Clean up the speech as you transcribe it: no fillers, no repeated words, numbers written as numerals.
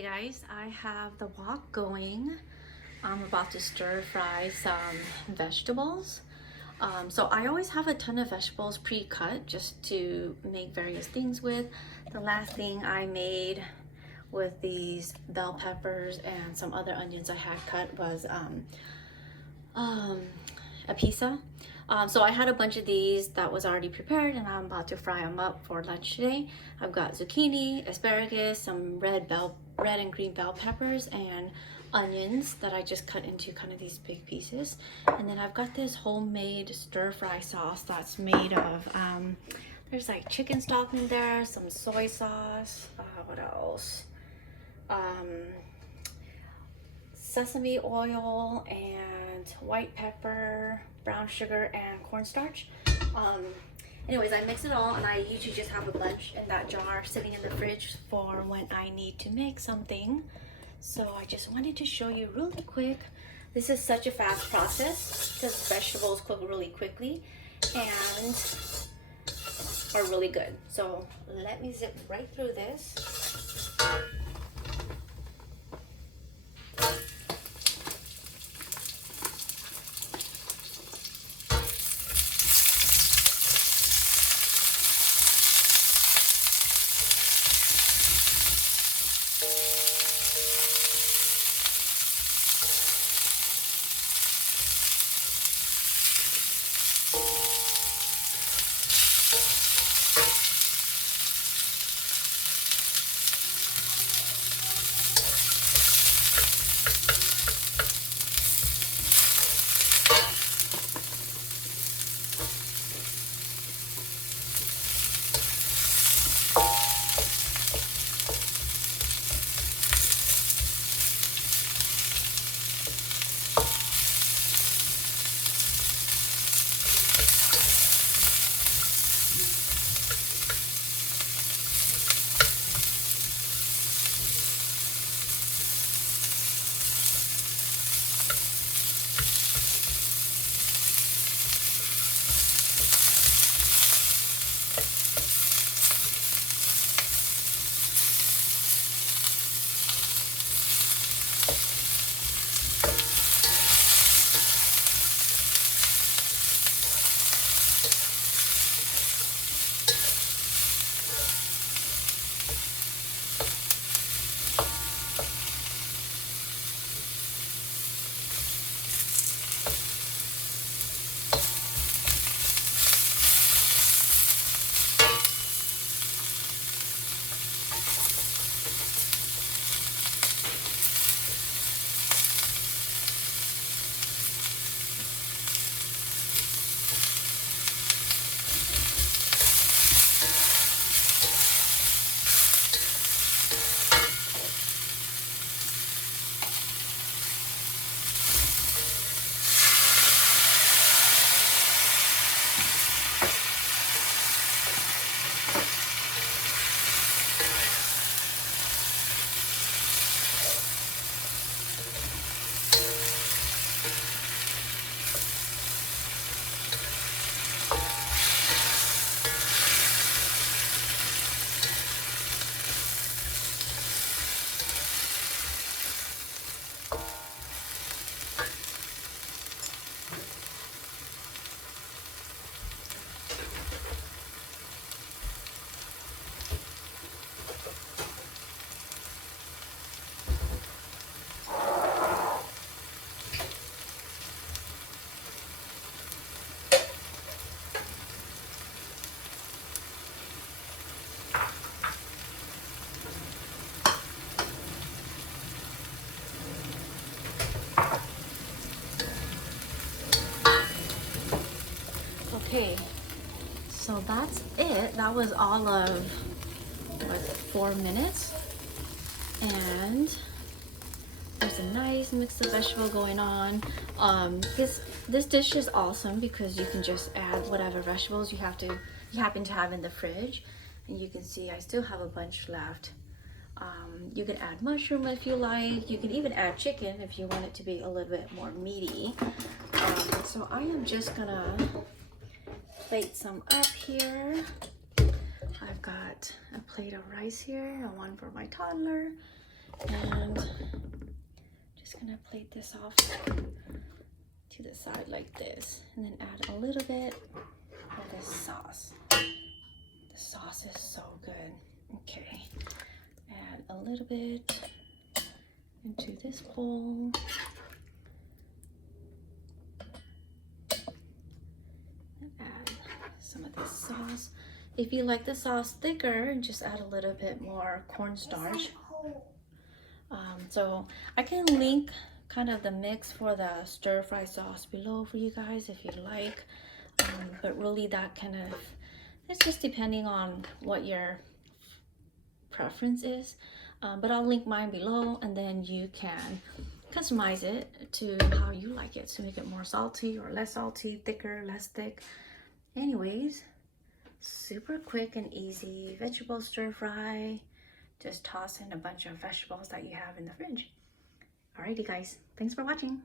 Hey guys, I have the wok going. I'm about to stir fry some vegetables. So I always have a ton of vegetables pre-cut just to make various things with. The last thing I made with these bell peppers and some other onions I had cut was a pizza. So I had a bunch of these that was already prepared and I'm about to fry them up for lunch today. I've got zucchini, asparagus, some red and green bell peppers, and onions that I just cut into kind of these big pieces. And then I've got this homemade stir fry sauce that's made of, there's like chicken stock in there, some soy sauce, what else? Sesame oil and white pepper, brown sugar, and cornstarch. Anyways, I mix it all and I usually just have a bunch in that jar sitting in the fridge for when I need to make something. So I just wanted to show you really quick. This is such a fast process because vegetables cook really quickly and are really good. So let me zip right through this. Okay, so that's it. That was all of what, 4 minutes, and there's a nice mix of vegetable going on. This dish is awesome because you can just add whatever vegetables you happen to have in the fridge, and you can see I still have a bunch left. You can add mushroom if you like. You can even add chicken if you want it to be a little bit more meaty. So I am just gonna plate some up here. I've got a plate of rice here, and one for my toddler, And just gonna plate this off to the side like this, and then add a little bit of this sauce. The sauce is so good. Okay, add a little bit into this bowl. And add some of this sauce. If you like the sauce thicker, just add a little bit more cornstarch. So I can link kind of the mix for the stir fry sauce below for you guys if you like. But really that kind of, it's just depending on what your preference is. But I'll link mine below, and then you can customize it to how you like it, to make it more salty or less salty, thicker, less thick. Anyways, super quick and easy vegetable stir fry. Just toss in a bunch of vegetables that you have in the fridge. Alrighty guys, thanks for watching.